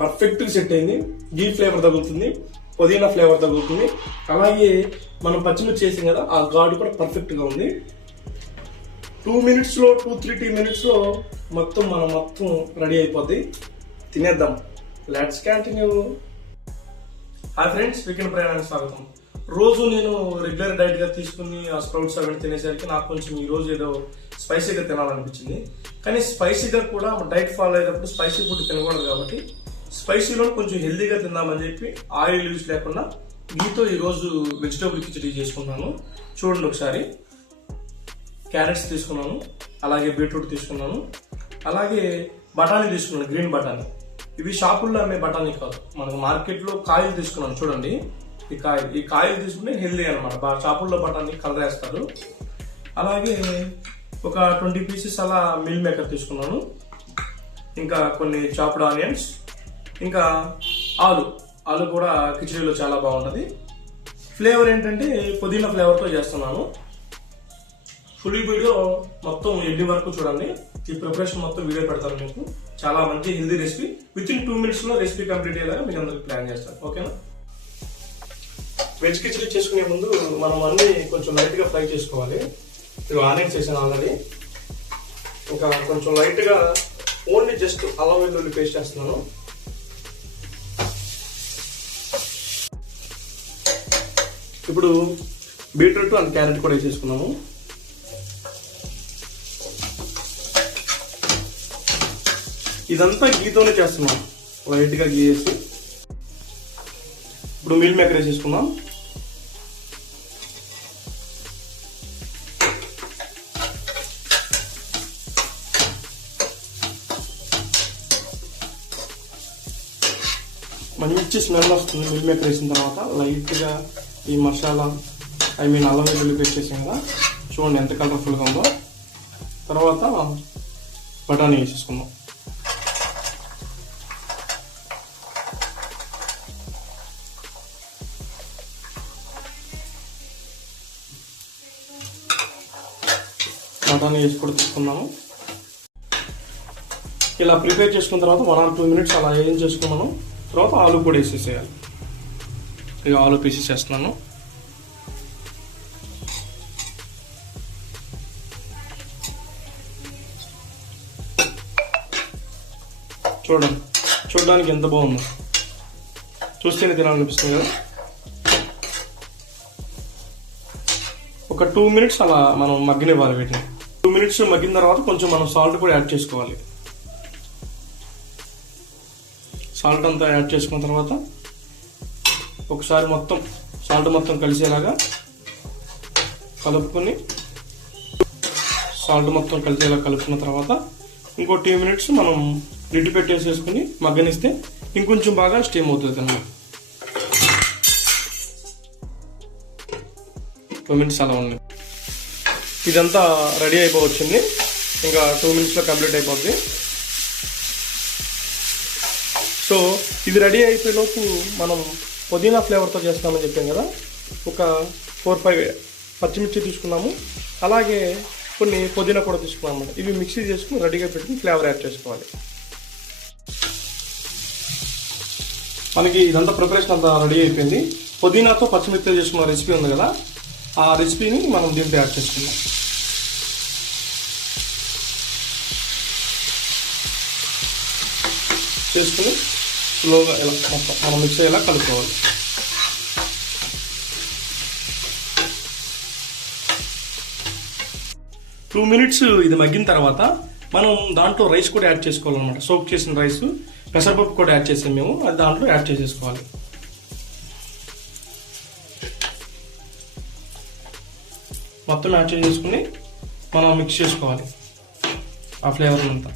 పర్ఫెక్ట్గా సెట్ అయింది. గీ ఫ్లేవర్ తగులుతుంది. పుదీనా ఫ్లేవర్ తగులుతుంది. అలాగే మనం పచ్చిమిర్చి చేసాం కదా ఆ గాడు కూడా పర్ఫెక్ట్గా ఉంది. టూ మినిట్స్లో టూ త్రీ టీ మినిట్స్లో మొత్తం మనం మొత్తం రెడీ అయిపోద్ది. తినేద్దాం. Let's continue hi friends weekend ప్రయాణానికి స్వాగతం. రోజు నేను రెగ్యులర్ డైట్గా తీసుకుని ఆ స్ప్రౌట్స్ అవి తినేసరికి నాకు కొంచెం ఈ రోజు ఏదో స్పైసీగా తినాలనిపించింది. కానీ స్పైసీగా కూడా డైట్ ఫాలో అయ్యేటప్పుడు స్పైసీ ఫుడ్ తినకూడదు కాబట్టి స్పైసీలో కొంచెం హెల్దీగా తిందామని చెప్పి ఆయిల్ యూస్ లేకుండా మీతో ఈరోజు వెజిటేబుల్ కిచడీ చేసుకున్నాను. చూడండి ఒకసారి. క్యారెట్స్ తీసుకున్నాను. అలాగే బీట్రూట్ తీసుకున్నాను. అలాగే బఠానీ తీసుకున్నాను గ్రీన్ బఠానీ. ఇవి షాపుల్లో అమ్మే బఠానీ కాదు. మనకు మార్కెట్లో కాయలు తీసుకున్నాను. చూడండి. ఈ కాయ ఈ కాయలు తీసుకుంటే హెల్దీ అనమాట షాపుల్లో బఠానీ కలర్ వేస్తారు. అలాగే ఒక ట్వంటీ పీసెస్ అలా మిల్ మేకర్ తీసుకున్నాను. ఇంకా కొన్ని చాప్డ్ ఆనియన్స్ ఇంకా ఆలు. ఆలు కూడా కిచడీలో చాలా బాగుంటుంది. ఫ్లేవర్ ఏంటంటే పుదీనా ఫ్లేవర్తో చేస్తున్నాను. ఫుల్ వీడియో మొత్తం ఎండి వరకు చూడండి. ఈ ప్రిపరేషన్ మొత్తం వీడియో పెడతాను మీకు. చాలా మంచి healthy recipe with in two మినిట్స్లో రెసిపీ కంప్లీట్ అయ్యేలాగా మీకు అందరికి ప్లాన్ చేస్తాను. ఓకేనా వెజ్ కిచడీ చేసుకునే ముందు మనం అన్ని కొంచెం లైట్గా ఫ్రై చేసుకోవాలి. ఇది ఆనియన్స్ వేసాను ఆల్రెడీ ఇంకా కొంచెం లైట్గా ఓన్లీ జస్ట్ అల్లం వెల్లుల్లి పేస్ట్ చేస్తున్నాను. ఇప్పుడు బీట్రూట్ అండ్ క్యారెట్ కూడా వేసేసుకున్నాము. ఇదంతా గీతోనే చేస్తున్నాం. లైట్గా గీ వేసి. ఇప్పుడు మిల్ మేకర్ వేసేసుకున్నాం మంచి స్మెల్ వస్తుంది మిల్ మేకర్ వేసిన తర్వాత లైట్గా ఈ మసాలా ఐ మీన్ అల్లం వెల్లుల్లి పేస్ట్ కదా. చూడండి ఎంత కలర్ఫుల్గా ఉందో. తర్వాత బఠానీ వేసేసుకుందాం. బఠానీ వేసి కూడా తీసుకున్నాము ఇలా ప్రిపేర్ చేసుకున్న తర్వాత వన్ ఆర్ టూ మినిట్స్ అలా ఏం చేసుకున్నాను తర్వాత ఆలు కూడా వేసేసేయాలి. ఇక ఆలు పీసెస్ వేస్తున్నాను చూడండి. చూడడానికి ఎంత బాగుందో. చూస్తేనే తినాలనిపిస్తుంది కదా? ఒక టూ మినిట్స్ అలా మనం మగ్గనివ్వాలి వీటిని. టూ మినిట్స్ మగ్గిన తర్వాత కొంచెం మనం సాల్ట్ కూడా యాడ్ చేసుకోవాలి. సాల్ట్ అంతా యాడ్ చేసుకున్న తర్వాత ఒకసారి మొత్తం సాల్ట్ మొత్తం కలిసేలాగా కలుపుకొని సాల్ట్ మొత్తం కలిసేలా కలుపుకున్న తర్వాత ఇంకో టూ మినిట్స్ మనం లిడ్ పెట్టేసేసుకుని మగ్గనిస్తే ఇంకొంచెం బాగా స్టీమ్ అవుతుంది అన్నమాట టూ మినిట్స్ అలా ఉంది ఇదంతా రెడీ అయిపోవచ్చింది ఇంకా టూ మినిట్స్లో కంప్లీట్ అయిపోద్ది. ఇది రెడీ అయిపోయేలోపు మనం పుదీనా ఫ్లేవర్తో చేస్తామని చెప్పాం కదా. ఒక ఫోర్ ఫైవ్ పచ్చిమిర్చి తీసుకున్నాము. అలాగే కొన్ని పుదీనా కూడా తీసుకున్నాం అన్నమాట. ఇవి మిక్సీ చేసుకుని రెడీగా పెట్టుకుని ఫ్లేవర్ యాడ్ చేసుకోవాలి. మనకి ఇదంతా ప్రిపరేషన్ అంతా రెడీ అయిపోయింది. పుదీనాతో పచ్చిమిర్చి చేసుకున్న రెసిపీ ఉంది కదా. ఆ రెసిపీని మనం దీంట్లో యాడ్ చేసుకుందాం. చేసుకుని స్లోగా ఇలా మొత్తం మనం మిక్స్ అయ్యేలా కలుపుకోవాలి. టూ మినిట్స్ ఇది మగ్గిన తర్వాత మనం దాంట్లో రైస్ కూడా యాడ్ చేసుకోవాలన్నమాట. సోప్ చేసిన రైస్ పెసరపప్పు కూడా యాడ్ చేసాం మేము అది దాంట్లో యాడ్ చేసేసుకోవాలి. మొత్తం యాడ్ చేసుకుని మనం మిక్స్ చేసుకోవాలి. ఆ ఫ్లేవర్ అంతా.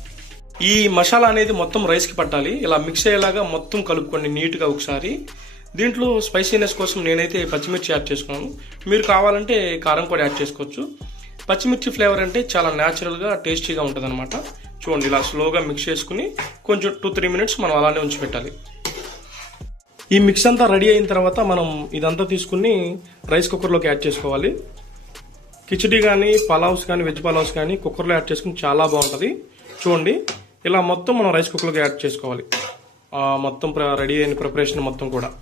ఈ మసాలా అనేది మొత్తం రైస్కి పట్టాలి. ఇలా మిక్స్ అయ్యేలాగా మొత్తం కలుపుకోండి నీట్గా ఒకసారి. దీంట్లో స్పైసీనెస్ కోసం నేనైతే పచ్చిమిర్చి యాడ్ చేసుకున్నాను. మీరు కావాలంటే కారం కూడా యాడ్ చేసుకోవచ్చు. పచ్చిమిర్చి ఫ్లేవర్ అంటే చాలా న్యాచురల్గా టేస్టీగా ఉంటుంది అనమాట చూడండి ఇలా స్లోగా మిక్స్ చేసుకుని కొంచెం టూ త్రీ మినిట్స్ మనం అలానే ఉంచి పెట్టాలి. ఈ మిక్స్ అంతా రెడీ అయిన తర్వాత మనం ఇదంతా తీసుకుని రైస్ కుక్కర్లోకి యాడ్ చేసుకోవాలి. కిచడీ కానీ పలావ్స్ కానీ వెజ్ పలావ్స్ కానీ కుక్కర్లో యాడ్ చేసుకుని చాలా బాగుంటుంది. చూడండి ఇలా మొత్తం మనం రైస్ కుక్కర్లోకి యాడ్ చేసుకోవాలి. మొత్తం ప్ర- రెడీ అయిన ప్రిపరేషన్ మొత్తం కూడా.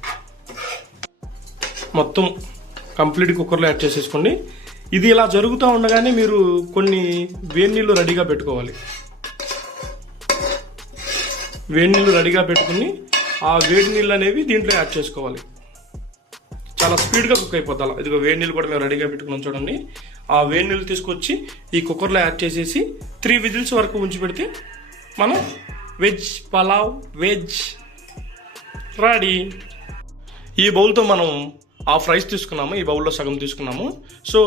మొత్తం కంప్లీట్ కుక్కర్లో యాడ్ చేసేసుకోండి. ఇది ఇలా జరుగుతూ ఉండగానే మీరు కొన్ని వేడి నీళ్ళు రెడీగా పెట్టుకోవాలి. వేడి నీళ్ళు రెడీగా పెట్టుకుని ఆ వేడి నీళ్ళు అనేవి దీంట్లో యాడ్ చేసుకోవాలి. చాలా స్పీడ్గా కుక్ అయిపోతాం అలా. ఇదిగో వేడి నీళ్ళు కూడా మేము రెడీగా పెట్టుకున్నాం చూడండి. ఆ వేడి నీళ్ళు తీసుకొచ్చి ఈ కుక్కర్లో యాడ్ చేసేసి త్రీ విజిల్స్ వరకు ఉంచి పెడితే మనం వెజ్ పలావ్ వెజ్ రెడీ ఈ బౌల్తో మనం హాఫ్ రైస్ తీసుకున్నాము ఈ బౌల్లో సగం తీసుకున్నాము. So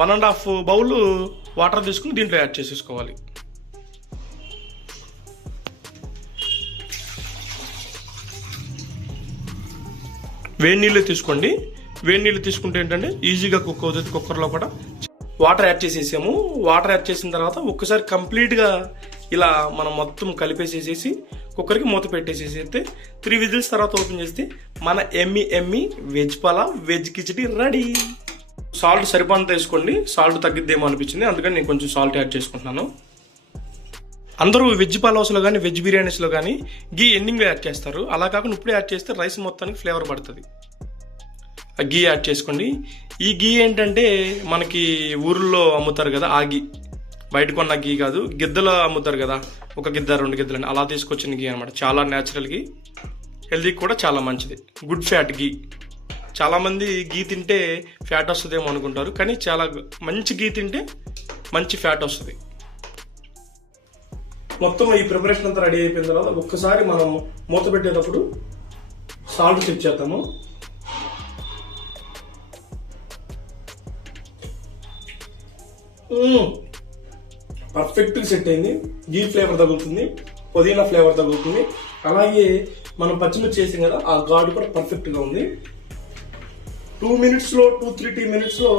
one and half bowl water తీసుకుని దీంట్లో యాడ్ చేసేసుకోవాలి. వేడి నీళ్ళు తీసుకోండి. వేడి నీళ్ళు తీసుకుంటే ఏంటంటే ఈజీగా కుక్ అవుతుంది కుక్కర్లో కూడా వాటర్ యాడ్ చేసేసాము. వాటర్ యాడ్ చేసిన తర్వాత ఒక్కసారి కంప్లీట్గా ఇలా మనం మొత్తం కలిపేసేసేసి కుక్కర్కి మూత పెట్టేసేసి త్రీ విజిల్స్ తర్వాత ఓపెన్ చేస్తే మన ఎమ్మి ఎమ్మి వెజ్ పలా వెజ్ కిచడి రెడీ. సాల్ట్ సరిపడంత వేసుకోండి. సాల్ట్ తగ్గిద్దేమో అనిపించింది. అందుకని నేను కొంచెం సాల్ట్ యాడ్ చేసుకుంటున్నాను. అందరూ వెజ్ పలావ్స్లో కానీ వెజ్ బిర్యానీస్లో కానీ గీ ఎండింగ్లో యాడ్ చేస్తారు. అలా కాకుండా ఇప్పుడే యాడ్ చేస్తే రైస్ మొత్తానికి ఫ్లేవర్ పడుతుంది. ఆ గీ యాడ్ చేసుకోండి. ఈ గీ ఏంటంటే మనకి ఊర్లో అమ్ముతారు కదా ఆ గీ. బయట కొన్న గీ కాదు గిద్దలు అమ్ముతారు కదా ఒక గిద్ద రెండు గిద్దలని అలా తీసుకొచ్చిన గీ అనమాట చాలా న్యాచురల్ గీ. హెల్తీకి కూడా చాలా మంచిది. Good fat ghee. చాలామంది గీ తింటే ఫ్యాట్ వస్తుందేమో అనుకుంటారు కానీ చాలా మంచి గీ తింటే మంచి ఫ్యాట్ వస్తుంది. మొత్తం ఈ ప్రిపరేషన్ అంతా రెడీ అయిపోయిన తర్వాత ఒక్కసారి మనం మూత పెట్టేటప్పుడు సాల్ట్ చెక్ చేద్దాము. పర్ఫెక్ట్ సెట్ అయింది. గీ ఫ్లేవర్ తగులుతుంది పుదీనా ఫ్లేవర్ తగులుతుంది. అలాగే మనం పచ్చిమిర్చి చేసాం కదా ఆ ఘాటు కూడా పర్ఫెక్ట్గా ఉంది. టూ మినిట్స్లో టూ త్రీ టీ మినిట్స్లో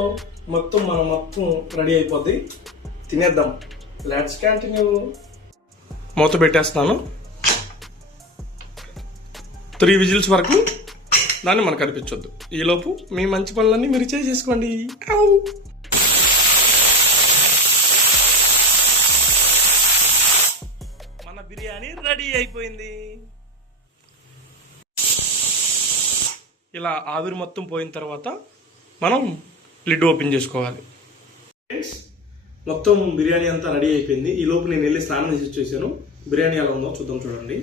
మొత్తం మనం మొత్తం రెడీ అయిపోద్ది. తినేద్దాం. లెట్స్ కంటిన్యూ మూత పెట్టేస్తాను త్రీ విజిల్స్ వరకు దాన్ని మనకు అనిపించొద్దు. ఈలోపు మీ మంచి పనులన్నీ మీరు చేసేసుకోండి. బిర్యానీ రెడీ అయిపోయింది. ఇలా ఆవిరి మొత్తం పోయిన తర్వాత మనం లిడ్ ఓపెన్ చేసుకోవాలి. ఫ్రెండ్స్ మొత్తం బిర్యానీ అంతా రెడీ అయిపోయింది. ఈ లోపు నేను వెళ్ళి స్నానం చేసి వచ్చేసాను. బిర్యానీ ఎలా ఉందో చూద్దాం చూడండి.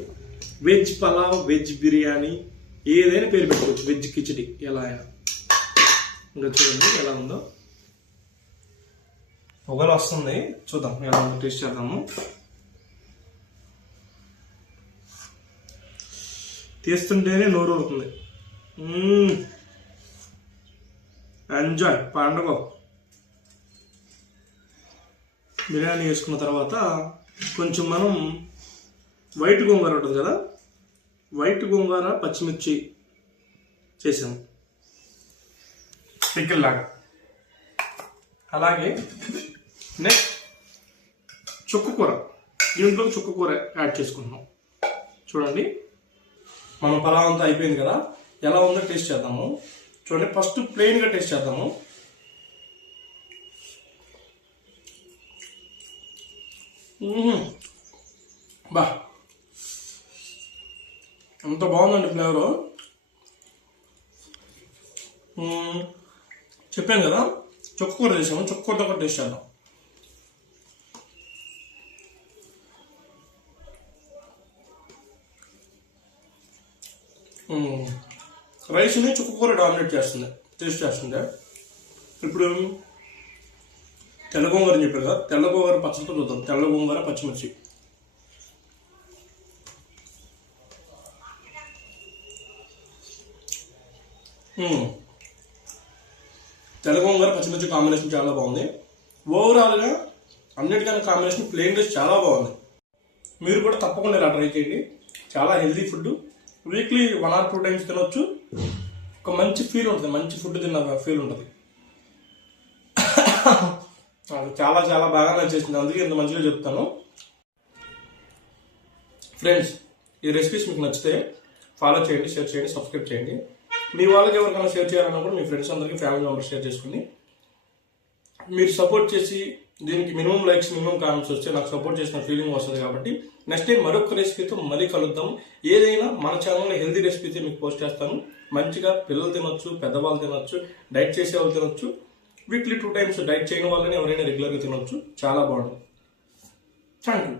వెజ్ పలావ్ వెజ్ బిర్యానీ ఏదైనా పేరు పెట్టుకోవచ్చు. వెజ్ కిచడి ఎలా అయినా. ఇంకా చూడండి ఎలా ఉందో. పొగలు వస్తుంది చూద్దాం ఎలా ఉందో టేస్ట్ చేద్దాము. తీస్తుంటేనే నోరు అవుతుంది ఎంజాయ్ పండుగ. బిర్యానీ వేసుకున్న తర్వాత కొంచెం మనం వైట్ గోంగూర ఉంటుంది కదా? వైట్ గోంగూర పచ్చిమిర్చి చేసాము పికిల్ లాగా. అలాగే నెక్స్ట్ చుక్క కూర. దీంట్లో చుక్క కూర యాడ్ చేసుకుంటున్నాం. చూడండి. మనం పలావ్ అంతా అయిపోయింది కదా? ఎలా ఉందో టేస్ట్ చేద్దాము. చూడండి ఫస్ట్ ప్లెయిన్గా టేస్ట్ చేద్దాము. బా. ఎంత బాగుందండి ఫ్లేవరు. చెప్పాను కదా చుక్కకూర చేసాము. చుక్క కూడా టేస్ట్ చేద్దాం. రైస్ని చుక్కకూర డామినేట్ చేస్తుంది టేస్ట్ చేస్తుంది. ఇప్పుడు తెల్ల గోంగూర అని చెప్పారు కదా తెల్ల గోంగూర పచ్చడితో చూద్దాం. తెల్ల గోంగూర పచ్చిమిర్చి. తెల్ల గోంగూర పచ్చిమిర్చి కాంబినేషన్ చాలా బాగుంది. ఓవరాల్గా అన్నిటికన్నా కాంబినేషన్ ప్లేన్ రైస్ చాలా బాగుంది. మీరు కూడా తప్పకుండా ఇలా ట్రై చేయండి. చాలా healthy food weekly one or two times తినొచ్చు. ఒక మంచి ఫీల్ ఉంటుంది మంచి ఫుడ్ తిన్న ఫీల్ ఉంటుంది. నాకు చాలా చాలా బాగా నచ్చేసింది. అందుకే ఇంత మంచిగా చెప్తాను. ఫ్రెండ్స్ ఈ రెసిపీస్ మీకు నచ్చితే ఫాలో చేయండి షేర్ చేయండి సబ్స్క్రైబ్ చేయండి. మీ వాళ్ళకి ఎవరికైనా షేర్ చేయాలన్నా కూడా మీ ఫ్రెండ్స్ అందరికీ ఫ్యామిలీ మెంబర్స్ షేర్ చేసుకుని మీరు సపోర్ట్ చేసి దీనికి మినిమం లైక్స్ మినిమం కామెంట్స్ వస్తే నాకు సపోర్ట్ చేసిన ఫీలింగ్ వస్తుంది కాబట్టి నెక్స్ట్ టైం మరొక రెసిపీతో మళ్ళీ కలుద్దాం. ఏదైనా మన ఛానల్లో హెల్తీ రెసిపీతో మీకు పోస్ట్ చేస్తాను. మంచిగా పిల్లలు తినొచ్చు పెద్దవాళ్ళు తినొచ్చు డైట్ చేసే వాళ్ళు తినొచ్చు వీక్లీ టూ టైమ్స్ డైట్ చేయని వాళ్ళని ఎవరైనా రెగ్యులర్గా తినొచ్చు. చాలా బాగుంటుంది. Thank you